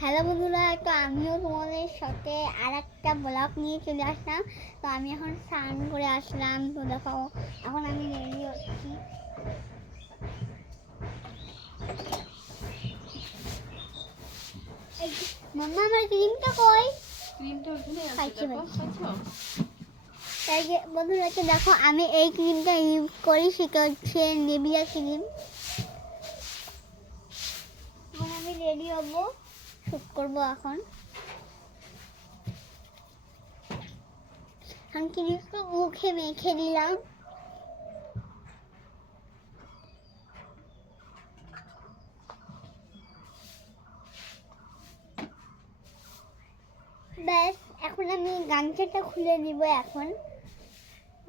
Hello বন্ধুরা, তো আমিও তোমাদের সাথে আর একটা ব্লগ নিয়ে চলে আসলাম। তো আমি এখন স্নান করে আসলাম। তো দেখো এখন আমি রেডি হচ্ছি। মাম্মা আমার ক্রিমটা কই? ক্রিমটা ওখানে আছে, খাইছি দেখো খাইছো? তাই যে বন্ধুরা, তো দেখো আমি এই ক্রিমটা ইউজ করি, সেটা হচ্ছে নিভিয়া ক্রিম। এখন আমি রেডি হবো, শুট করবো এখন। আমি ক্রিমটা মুখে মেখে দিলাম। ব্যাস, এখন আমি গামছাটা খুলে নিব। এখন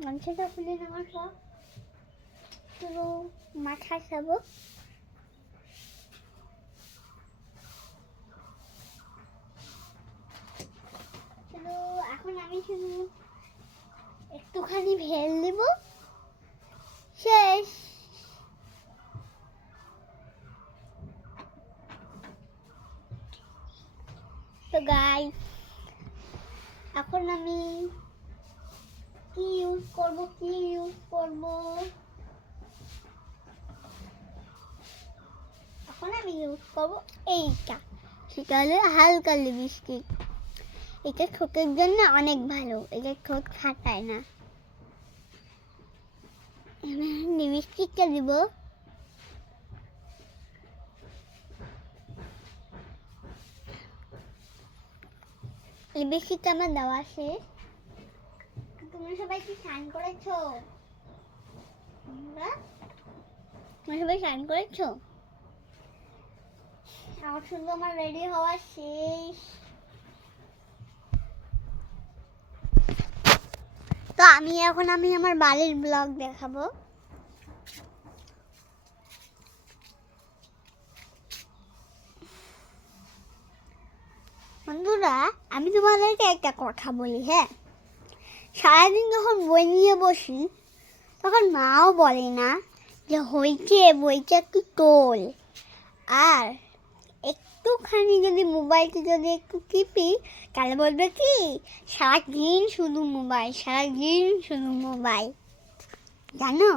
গামছাটা খুলে নেওয়ার পর পুরো মাথা ছাবো। তো এখন আমি শুধু একটুখানি ভেল দিব, শেষ। তো গাইস, এখন আমি কি ইউজ করব এখন আমি ইউজ করব এইটা, সেটা হলো হালকা লিপস্টিক। এটা ঠোঁটের জন্য অনেক ভালো, এটা ঠোঁট ফাটায় না। লিপস্টিকটা দিব। লিপস্টিকটা আমার দেওয়া শেষ। তোমরা সবাই কি স্নান করেছো? তোমরা সবাই স্নান করেছো? আমার শুধু আমার রেডি হওয়া শেষ। তো আমি আমার বাড়ির ব্লগ দেখাবো। বন্ধুরা, আমি তোমাদেরকে একটা কথা বলি, হ্যাঁ। সারাদিন যখন বই নিয়ে বসি, তখন মাও বলে না যে হয়েছে বইটা একটু তোল। আর একটুখানি যদি মোবাইলটা যদি একটু টিপি, তাহলে বলবে কি সারাদিন শুধু মোবাইল, জানো?